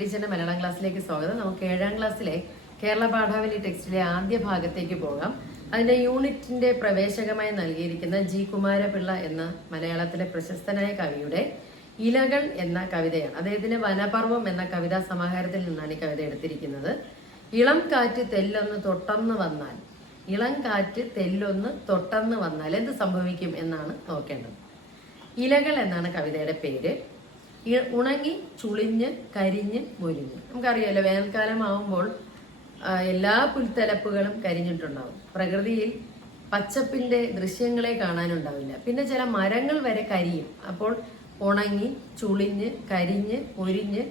ടീച്ചറിന്റെ മലയാളം ക്ലാസ്സിലേക്ക് സ്വാഗതം. നമുക്ക് 7ാം ക്ലാസ്സിലെ കേരള പാഠാവലി ടെക്സ്റ്റിലെ ആദ്യ ഭാഗത്തേക്ക് പോകാം. അതിന്റെ യൂണിറ്റിന്റെ പ്രവേശകമായി നൽകിയിരിക്കുന്ന ജി കുമാരപിള്ള എന്ന മലയാളത്തിലെ പ്രശസ്തനായ കവിയുടെ ഇലകൾ എന്ന കവിതയാണ്. അദ്ദേഹത്തിന്റെ വനപർവം എന്ന കവിതാ സമാഹാരത്തിൽ നിന്നാണ് ഈ കവിത എടുത്തിരിക്കുന്നത്. ഇളം കാറ്റ് തെല്ലൊന്ന് തൊട്ടന്ന് വന്നാൽ, ഇളം കാറ്റ് തെല്ലൊന്ന് തൊട്ടന്ന് വന്നാൽ എന്ത് സംഭവിക്കും എന്നാണ് നോക്കേണ്ടത്. ഇലകൾ എന്നാണ് കവിതയുടെ പേര്. ഉണങ്ങി ചുളിഞ്ഞ് കരിഞ്ഞ് മൊരിഞ്ഞ്. നമുക്കറിയാലോ, വേനൽക്കാലം ആവുമ്പോൾ എല്ലാ പുൽത്തലപ്പുകളും കരിഞ്ഞിട്ടുണ്ടാവും. പ്രകൃതിയിൽ പച്ചപ്പിന്റെ ദൃശ്യങ്ങളെ കാണാനുണ്ടാവില്ല. പിന്നെ ചില മരങ്ങൾ വരെ കരിയും. അപ്പോൾ ഉണങ്ങി ചുളിഞ്ഞ് കരിഞ്ഞ് മൊരിഞ്ഞ്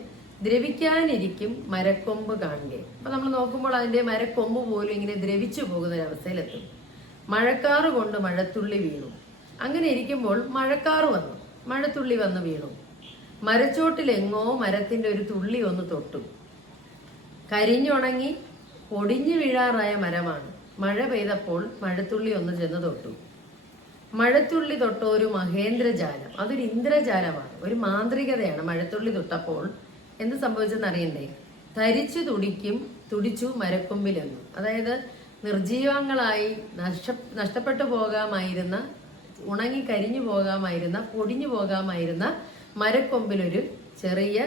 ദ്രവിക്കാനിരിക്കും മരക്കൊമ്പ് കാണുക. അപ്പൊ നമ്മൾ നോക്കുമ്പോൾ അതിന്റെ മരക്കൊമ്പ് പോലും ഇങ്ങനെ ദ്രവിച്ചു പോകുന്ന ഒരവസ്ഥയിലെത്തും. മഴക്കാറ് കൊണ്ട് മഴത്തുള്ളി വീണു. അങ്ങനെ ഇരിക്കുമ്പോൾ മഴക്കാറ് വന്നു, മഴത്തുള്ളി വന്ന് വീണു. മരച്ചോട്ടിലെങ്ങോ മരത്തിന്റെ ഒരു തുള്ളി ഒന്ന് തൊട്ടു. കരിഞ്ഞുണങ്ങി പൊടിഞ്ഞു വീഴാറായ മരമാണ്. മഴ പെയ്തപ്പോൾ മഴത്തുള്ളി ഒന്ന് ചെന്ന് തൊട്ടു. മഴത്തുള്ളി തൊട്ട ഒരു മഹേന്ദ്രജാലം, അതൊരു ഇന്ദ്രജാലമാണ്, ഒരു മാന്ത്രികതയാണ്. മഴത്തുള്ളി തൊട്ടപ്പോൾ എന്ത് സംഭവിച്ചെന്ന് അറിയണ്ടേ? തുടിച്ചു മരക്കൊമ്പിലെന്നു. അതായത് നിർജീവങ്ങളായി നഷ്ടപ്പെട്ടു പോകാമായിരുന്ന, ഉണങ്ങി കരിഞ്ഞു പോകാമായിരുന്ന, പൊടിഞ്ഞു പോകാമായിരുന്ന മരക്കൊമ്പിലൊരു ചെറിയ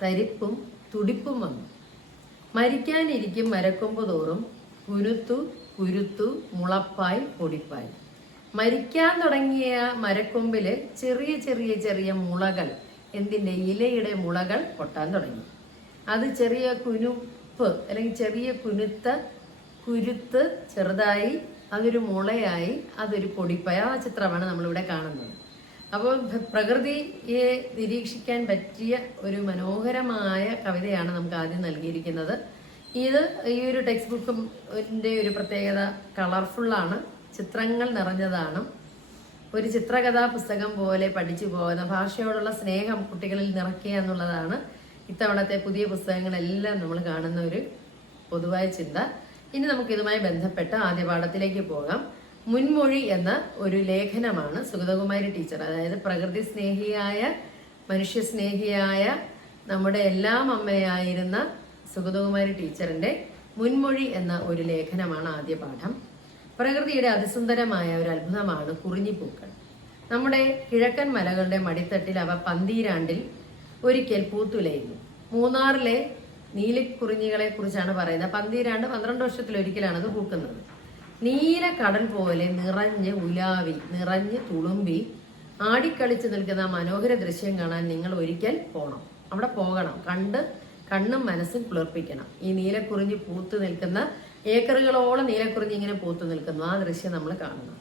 തരിപ്പും തുടിപ്പും വന്നു. മരിക്കാനിരിക്കും മരക്കൊമ്പ് തോറും കുരുത്തു മുളപ്പായി പൊടിപ്പായി. മരിക്കാൻ തുടങ്ങിയ മരക്കൊമ്പില് ചെറിയ ചെറിയ ചെറിയ മുളകൾ, എന്തിന്റെ? ഇലയുടെ മുളകൾ പൊട്ടാൻ തുടങ്ങി. അത് ചെറിയ കുനുപ്പ് അല്ലെങ്കിൽ ചെറിയ കുരുത്ത് ചെറുതായി അതൊരു മുളയായി അതൊരു പൊടിപ്പായി. ആ ചിത്രമാണ് നമ്മളിവിടെ കാണുന്നത്. അപ്പോൾ പ്രകൃതിയെ നിരീക്ഷിക്കാൻ പറ്റിയ ഒരു മനോഹരമായ കവിതയാണ് നമുക്ക് ആദ്യം നൽകിയിരിക്കുന്നത്. ഇത് ഈ ഒരു ടെക്സ്റ്റ് ബുക്കിന്റെ ഒരു പ്രത്യേകത കളർഫുള്ളാണ്, ചിത്രങ്ങൾ നിറഞ്ഞതാണ്. ഒരു ചിത്രകഥാ പുസ്തകം പോലെ പഠിച്ചു പോകുന്ന, ഭാഷയോടുള്ള സ്നേഹം കുട്ടികളിൽ നിറയ്ക്കുക എന്നുള്ളതാണ് ഇത്തവണത്തെ പുതിയ പുസ്തകങ്ങളെല്ലാം നമ്മൾ കാണുന്ന ഒരു പൊതുവായ ചിന്ത. ഇനി നമുക്ക് ഇതുമായി ബന്ധപ്പെട്ട ആദ്യ പാഠത്തിലേക്ക് പോകാം. മുൻമൊഴി എന്ന ഒരു ലേഖനമാണ് സുഗതകുമാരി ടീച്ചർ, അതായത് പ്രകൃതി സ്നേഹിയായ, മനുഷ്യസ്നേഹിയായ, നമ്മുടെ എല്ലാം അമ്മയായിരുന്ന സുഗതകുമാരി ടീച്ചറിന്റെ മുൻമൊഴി എന്ന ഒരു ലേഖനമാണ് ആദ്യ പാഠം. പ്രകൃതിയുടെ അതിസുന്ദരമായ ഒരു അത്ഭുതമാണ് കുറിഞ്ഞിപ്പൂക്കൾ. നമ്മുടെ കിഴക്കൻ മലകളുടെ മടിത്തട്ടിൽ അവ പന്തീരാണ്ടിൽ ഒരിക്കൽ പൂത്തുലയുന്നു. മൂന്നാറിലെ നീലിക്കുറിഞ്ഞികളെ കുറിച്ചാണ് പറയുന്നത്. പന്തീരാണ്ട് 12 വർഷത്തിലൊരിക്കലാണ് അത് പൂക്കുന്നത്. നീല കടൽ പോലെ നിറഞ്ഞ് ഉലാവി, നിറഞ്ഞ് തുളുമ്പി ആടിക്കളിച്ച് നിൽക്കുന്ന മനോഹര ദൃശ്യം കാണാൻ നിങ്ങൾ ഒരിക്കൽ പോണം, അവിടെ പോകണം, കണ്ട് കണ്ണും മനസ്സും കുളിർപ്പിക്കണം. ഈ നീലക്കുറിഞ്ഞി പൂത്തു നിൽക്കുന്ന, ഏക്കറുകളോളം നീലക്കുറിഞ്ഞി ഇങ്ങനെ പൂത്തു നിൽക്കുന്നു, ആ ദൃശ്യം നമ്മൾ കാണണം.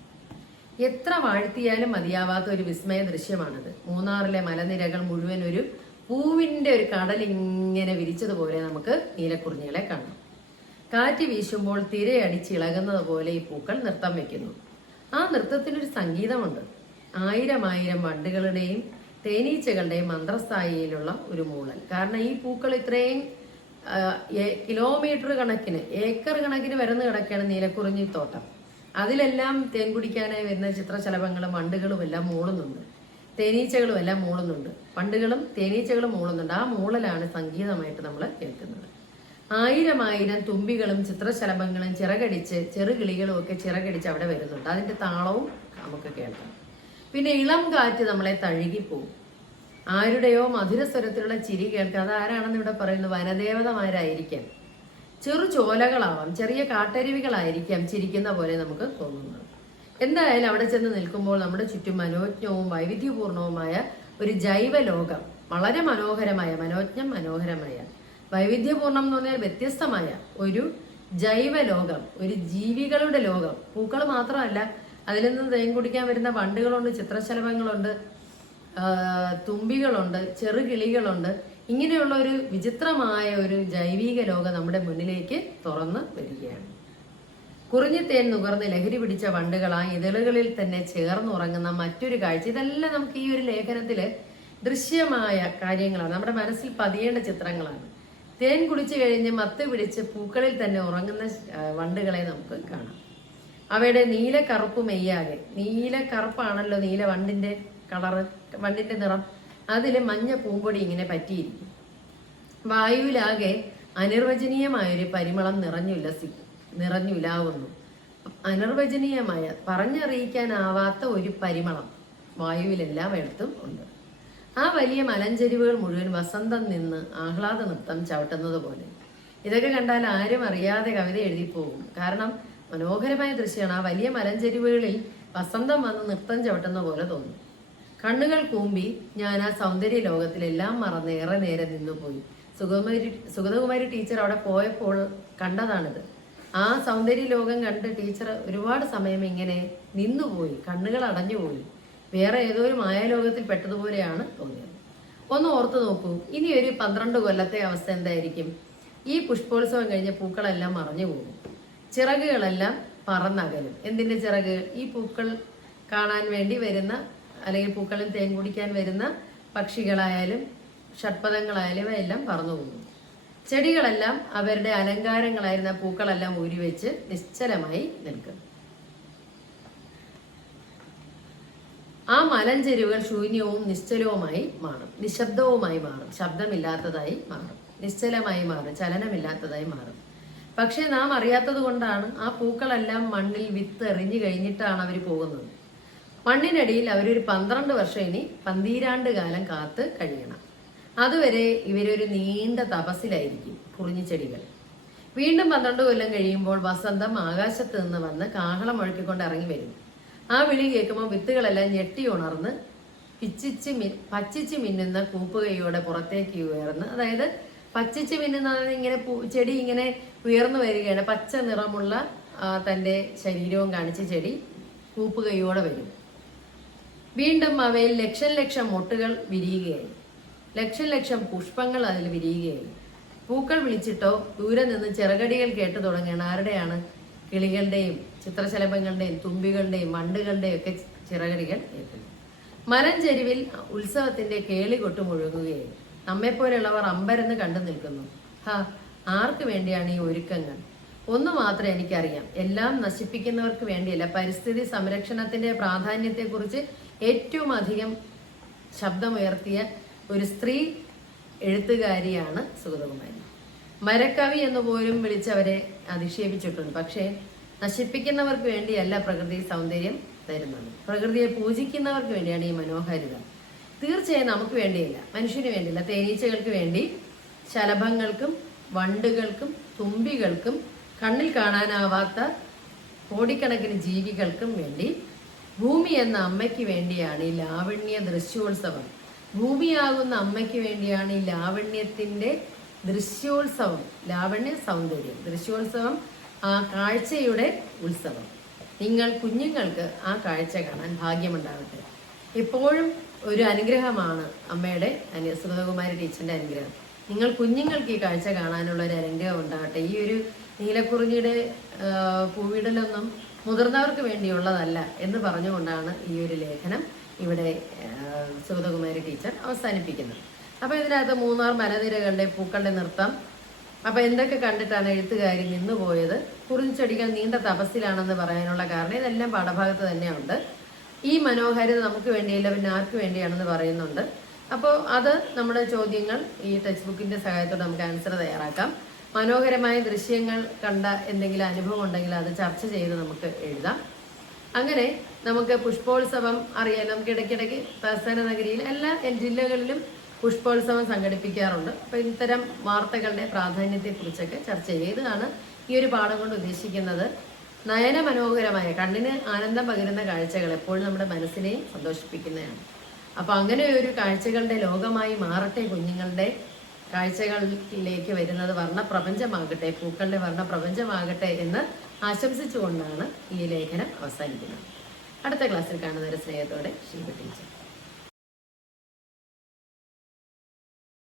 എത്ര വാഴ്ത്തിയാലും മതിയാവാത്ത ഒരു വിസ്മയ ദൃശ്യമാണിത്. മൂന്നാറിലെ മലനിരകൾ മുഴുവൻ ഒരു പൂവിന്റെ ഒരു കടൽ ഇങ്ങനെ വിരിച്ചതുപോലെ നമുക്ക് നീലക്കുറിഞ്ഞികളെ കാണാം. കാറ്റ് വീശുമ്പോൾ തിരയടിച്ചിളകുന്നത് പോലെ ഈ പൂക്കൾ നൃത്തം വെക്കുന്നു. ആ നൃത്തത്തിനൊരു സംഗീതമുണ്ട്. ആയിരം വണ്ടുകളുടെയും തേനീച്ചകളുടെയും മന്ത്രസ്ഥായിയിലുള്ള ഒരു മൂളൽ. കാരണം ഈ പൂക്കൾ ഇത്രയും കിലോമീറ്റർ കണക്കിന്, ഏക്കർ കണക്കിന് വരുന്ന കിടക്കുകയാണ് നീലക്കുറിഞ്ഞി തോട്ടം. അതിലെല്ലാം തേൻ കുടിക്കാനായി വരുന്ന ചിത്രശലഭങ്ങളും വണ്ടുകളും എല്ലാം മൂളുന്നുണ്ട്, തേനീച്ചകളും എല്ലാം മൂളുന്നുണ്ട്. വണ്ടുകളും തേനീച്ചകളും മൂളുന്നുണ്ട്. ആ മൂളലാണ് സംഗീതമായിട്ട് നമ്മൾ കേൾക്കുന്നത്. ആയിരം തുമ്പികളും ചിത്രശലഭങ്ങളും ചിറകടിച്ച്, ചെറുകിളികളും ഒക്കെ ചിറകടിച്ച് അവിടെ വരുന്നുണ്ട്. അതിന്റെ താളവും നമുക്ക് കേൾക്കാം. പിന്നെ ഇളം കാറ്റ് നമ്മളെ തഴുകിപ്പോവും. ആരുടെയോ മധുരസ്വരത്തിലുള്ള ചിരി കേൾക്കാം. അതാരാണെന്ന് ഇവിടെ പറയുന്നത്? വനദേവതമാരായിരിക്കാം, ചെറു ചോലകളാവാം, ചെറിയ കാട്ടരുവികളായിരിക്കാം ചിരിക്കുന്ന പോലെ നമുക്ക് തോന്നുന്നത്. എന്തായാലും അവിടെ ചെന്ന് നിൽക്കുമ്പോൾ നമ്മുടെ ചുറ്റും മനോജ്ഞവും വൈവിധ്യപൂർണവുമായ ഒരു ജൈവ ലോകം, വളരെ മനോഹരമായ വൈവിധ്യപൂർണം എന്ന് പറഞ്ഞാൽ വ്യത്യസ്തമായ ഒരു ജൈവ ലോകം, ഒരു ജീവികളുടെ ലോകം. പൂക്കൾ മാത്രമല്ല, അതിൽ നിന്ന് തേൻ കുടിക്കാൻ വരുന്ന വണ്ടുകളുണ്ട്, ചിത്രശലഭങ്ങളുണ്ട്, തുമ്പികളുണ്ട്, ചെറുകിളികളുണ്ട്. ഇങ്ങനെയുള്ള ഒരു വിചിത്രമായ ഒരു ജൈവിക ലോകം നമ്മുടെ മുന്നിലേക്ക് തുറന്നു വരികയാണ്. കുറിഞ്ഞിത്തേൻ നുകർന്ന് ലഹരി പിടിച്ച വണ്ടുകൾ ആ ഇതളുകളിൽ തന്നെ ചേർന്നുറങ്ങുന്ന മറ്റൊരു കാഴ്ച. ഇതെല്ലാം നമുക്ക് ഈ ഒരു ലേഖനത്തില് ദൃശ്യമായ കാര്യങ്ങളാണ്, നമ്മുടെ മനസ്സിൽ പതിയേണ്ട ചിത്രങ്ങളാണ്. തേൻ കുടിച്ചു കഴിഞ്ഞ് മത്ത് പിടിച്ച് പൂക്കളിൽ തന്നെ ഉറങ്ങുന്ന വണ്ടുകളെ നമുക്ക് കാണാം. അവയുടെ നീല കറുപ്പ് മെയ്യാകെ, നീല കറുപ്പാണല്ലോ നീല വണ്ടിന്റെ കളറ്, വണ്ടിന്റെ നിറം, അതില് മഞ്ഞ പൂമ്പൊടി ഇങ്ങനെ പറ്റിയിരിക്കും. വായുവിലാകെ അനിർവചനീയമായൊരു പരിമളം നിറഞ്ഞുലാവുന്നു. അനിർവചനീയമായ, പറഞ്ഞറിയിക്കാനാവാത്ത ഒരു പരിമളം വായുവിലെല്ലാം എടുത്തും ഉണ്ട്. ആ വലിയ മലഞ്ചെരിവുകൾ മുഴുവൻ വസന്തം നിന്ന് ആഹ്ലാദ നൃത്തം ചവിട്ടുന്നത് പോലെ. ഇതൊക്കെ കണ്ടാൽ ആരും അറിയാതെ കവിത എഴുതിപ്പോകും. കാരണം മനോഹരമായ ദൃശ്യമാണ്. ആ വലിയ മലഞ്ചെരിവുകളിൽ വസന്തം വന്ന് നൃത്തം ചവിട്ടുന്ന പോലെ തോന്നും. കണ്ണുകൾ കൂമ്പി ഞാൻ ആ സൗന്ദര്യ ലോകത്തിലെല്ലാം മറന്ന് ഏറെ നേരം നിന്നുപോയി. സുഗതകുമാരി ടീച്ചർ അവിടെ പോയപ്പോൾ കണ്ടതാണിത്. ആ സൗന്ദര്യ ലോകം കണ്ട് ടീച്ചർ ഒരുപാട് സമയം ഇങ്ങനെ നിന്നുപോയി, കണ്ണുകൾ അടഞ്ഞുപോയി. വേറെ ഏതോ ഒരു മായാലോകത്തിൽ പെട്ടതുപോലെയാണ് തോന്നിയത്. ഒന്ന് ഓർത്തു നോക്കൂ, ഇനി ഒരു 12 കൊല്ലത്തെ അവസ്ഥ എന്തായിരിക്കും? ഈ പുഷ്പോത്സവം കഴിഞ്ഞ പൂക്കളെല്ലാം മറഞ്ഞു പോകും, ചിറകുകളെല്ലാം പറന്നകലും. എന്തിന്റെ ചിറക്? ഈ പൂക്കൾ കാണാൻ വേണ്ടി വരുന്ന, അല്ലെങ്കിൽ പൂക്കളിൽ തേൻ കുടിക്കാൻ വരുന്ന പക്ഷികളായാലും ഷഡ്പദങ്ങളായാലും ഇവയെല്ലാം പറന്നു പോകും. ചെടികളെല്ലാം അവരുടെ അലങ്കാരങ്ങളായിരുന്ന പൂക്കളെല്ലാം ഊരിവെച്ച് നിശ്ചലമായി നിൽക്കും. ആ മലഞ്ചെരുവുകൾ ശൂന്യവും നിശ്ചലവുമായി മാറും, നിശബ്ദവുമായി മാറും, ശബ്ദമില്ലാത്തതായി മാറും, നിശ്ചലമായി മാറും, ചലനമില്ലാത്തതായി മാറും. പക്ഷെ നാം അറിയാത്തത് കൊണ്ടാണ് ആ പൂക്കളെല്ലാം മണ്ണിൽ വിത്ത് എറിഞ്ഞു കഴിഞ്ഞിട്ടാണ് അവർ പോകുന്നത്. മണ്ണിനടിയിൽ അവരൊരു 12 വർഷം ഇനി 12 കാലം കാത്ത് കഴിയണം. അതുവരെ ഇവരൊരു നീണ്ട തപസ്സിലായിരിക്കും കുറിഞ്ഞിച്ചെടികൾ. വീണ്ടും 12 കൊല്ലം കഴിയുമ്പോൾ വസന്തം ആകാശത്ത് നിന്ന് വന്ന് കാഹളം മുഴക്കിക്കൊണ്ട് ഇറങ്ങി വരും. ആ വിളി കേൾക്കുമ്പോൾ വിത്തുകളെല്ലാം ഞെട്ടി ഉണർന്ന് പച്ചിച്ച് മിന്നുന്ന കൂപ്പുകൈയോടെ പുറത്തേക്ക് ഉയർന്ന്, അതായത് പച്ചിച്ച് മിന്നുന്ന ഇങ്ങനെ ചെടി ഇങ്ങനെ ഉയർന്നു വരികയാണ്. പച്ച നിറമുള്ള തൻ്റെ ശരീരവും കാണിച്ച് ചെടി കൂപ്പുകൈയോടെ വരും. വീണ്ടും അവയിൽ ലക്ഷം മൊട്ടുകൾ വിരിയുകയായി, ലക്ഷം പുഷ്പങ്ങൾ അതിൽ വിരിയുകയായി. പൂക്കൾ വിളിച്ചിട്ടോ ദൂരെ നിന്ന് ചിറകടികൾ കേട്ടു തുടങ്ങുകയാണ്. ആരുടെയാണ്? കിളികളുടെയും ചിത്രശലഭങ്ങളുടെയും തുമ്പികളുടെയും വണ്ടുകളുടെയും ഒക്കെ ചിറകടികൾ കേൾക്കുന്നു. മലഞ്ചെരുവിൽ ഉത്സവത്തിന്റെ കേളി കൊട്ടു മുഴുകുകയായി. നമ്മെപ്പോലെയുള്ളവർ അമ്പരന്ന് കണ്ടു നിൽക്കുന്നു. ആർക്ക് വേണ്ടിയാണ് ഈ ഒരുക്കങ്ങൾ? ഒന്നു മാത്രം എനിക്കറിയാം, എല്ലാം നശിപ്പിക്കുന്നവർക്ക് വേണ്ടിയല്ല. പരിസ്ഥിതി സംരക്ഷണത്തിന്റെ പ്രാധാന്യത്തെക്കുറിച്ച് ഏറ്റവും അധികം ശബ്ദമുയർത്തിയ ഒരു സ്ത്രീ എഴുത്തുകാരിയാണ് സുഗതകുമാരി. മരക്കവി എന്ന് പോലും വിളിച്ചവരെ അധിക്ഷേപിച്ചിട്ടുണ്ട്. പക്ഷേ നശിപ്പിക്കുന്നവർക്ക് വേണ്ടിയല്ല പ്രകൃതി സൗന്ദര്യം തരുന്നത്, പ്രകൃതിയെ പൂജിക്കുന്നവർക്ക് വേണ്ടിയാണ് ഈ മനോഹാരിത. തീർച്ചയായും നമുക്ക് വേണ്ടിയില്ല, മനുഷ്യന് വേണ്ടിയില്ല, തേനീച്ചകൾക്ക് വേണ്ടി, ശലഭങ്ങൾക്കും വണ്ടുകൾക്കും തുമ്പികൾക്കും കണ്ണിൽ കാണാനാവാത്ത കോടിക്കണക്കിന് ജീവികൾക്കും വേണ്ടി, ഭൂമി എന്ന അമ്മയ്ക്ക് വേണ്ടിയാണ് ഈ ലാവണ്യ ദൃശ്യോത്സവം. ഭൂമിയാകുന്ന അമ്മയ്ക്ക് വേണ്ടിയാണ് ഈ ലാവണ്യത്തിന്റെ ദൃശ്യോത്സവം. ലാവണ്യ സൗന്ദര്യം, ദൃശ്യോത്സവം, ആ കാഴ്ചയുടെ ഉത്സവം. നിങ്ങൾ കുഞ്ഞുങ്ങൾക്ക് ആ കാഴ്ച കാണാൻ ഭാഗ്യമുണ്ടാവട്ടെ. എപ്പോഴും ഒരു അനുഗ്രഹമാണ് അമ്മയുടെ സുഗതകുമാരി ടീച്ചറിന്റെ അനുഗ്രഹം. നിങ്ങൾ കുഞ്ഞുങ്ങൾക്ക് ഈ കാഴ്ച കാണാനുള്ള ഒരു അനുഗ്രഹം ഉണ്ടാകട്ടെ. ഈ ഒരു നീലക്കുറിഞ്ഞിയുടെ പൂവിടലൊന്നും മുതിർന്നവർക്ക് വേണ്ടിയുള്ളതല്ല എന്ന് പറഞ്ഞുകൊണ്ടാണ് ഈ ഒരു ലേഖനം ഇവിടെ സുഗതകുമാരി ടീച്ചർ അവസാനിപ്പിക്കുന്നത്. അപ്പോൾ ഇതിനകത്ത് മൂന്നാർ മലനിരകളുടെ പൂക്കളുടെ നൃത്തം, അപ്പോൾ എന്തൊക്കെ കണ്ടിട്ടാണ് എഴുത്തുകാരി നിന്നുപോയത്, കുറിഞ്ചെടികൾ നീണ്ട തപസ്സിലാണെന്ന് പറയാനുള്ള കാരണം ഇതെല്ലാം പാഠഭാഗത്ത് തന്നെയുണ്ട്. ഈ മനോഹാരിത നമുക്ക് വേണ്ടിയല്ല, പിന്നെ ആർക്ക് വേണ്ടിയാണെന്ന് പറയുന്നുണ്ട്. അപ്പോൾ അത് നമ്മുടെ ചോദ്യങ്ങൾ ഈ ടെക്സ്റ്റ് ബുക്കിന്റെ സഹായത്തോടെ നമുക്ക് ആൻസർ തയ്യാറാക്കാം. മനോഹരമായ ദൃശ്യങ്ങൾ കണ്ട എന്തെങ്കിലും അനുഭവം ഉണ്ടെങ്കിൽ അത് ചർച്ച ചെയ്ത് നമുക്ക് എഴുതാം. അങ്ങനെ നമുക്ക് പുഷ്പോത്സവം അറിയാം. നമുക്ക് ഇടയ്ക്കിടയ്ക്ക് തലസ്ഥാന നഗരിയിൽ എല്ലാ ജില്ലകളിലും പുഷ്പോത്സവം സംഘടിപ്പിക്കാറുണ്ട്. അപ്പോൾ ഇത്തരം വാർത്തകളുടെ പ്രാധാന്യത്തെക്കുറിച്ചൊക്കെ ചർച്ച ചെയ്തതാണ് ഈ ഒരു പാഠം കൊണ്ട് ഉദ്ദേശിക്കുന്നത്. നയന മനോഹരമായ, കണ്ണിന് ആനന്ദം പകരുന്ന കാഴ്ചകൾ എപ്പോഴും നമ്മുടെ മനസ്സിനെയും സന്തോഷിപ്പിക്കുന്നതാണ്. അപ്പോൾ അങ്ങനെ ഒരു കാഴ്ചകളുടെ ലോകമായി മാറട്ടെ കുഞ്ഞുങ്ങളുടെ കാഴ്ചകളിലേക്ക് വരുന്നത് വർണ്ണപ്രപഞ്ചമാകട്ടെ, പൂക്കളുടെ വർണ്ണപ്രപഞ്ചമാകട്ടെ എന്ന് ആശംസിച്ചുകൊണ്ടാണ് ഈ ലേഖനം അവസാനിക്കുന്നത്. അടുത്ത ക്ലാസ്സിൽ കാണുന്നവരെ സ്നേഹത്തോടെ ശിവ ടീച്ചർ.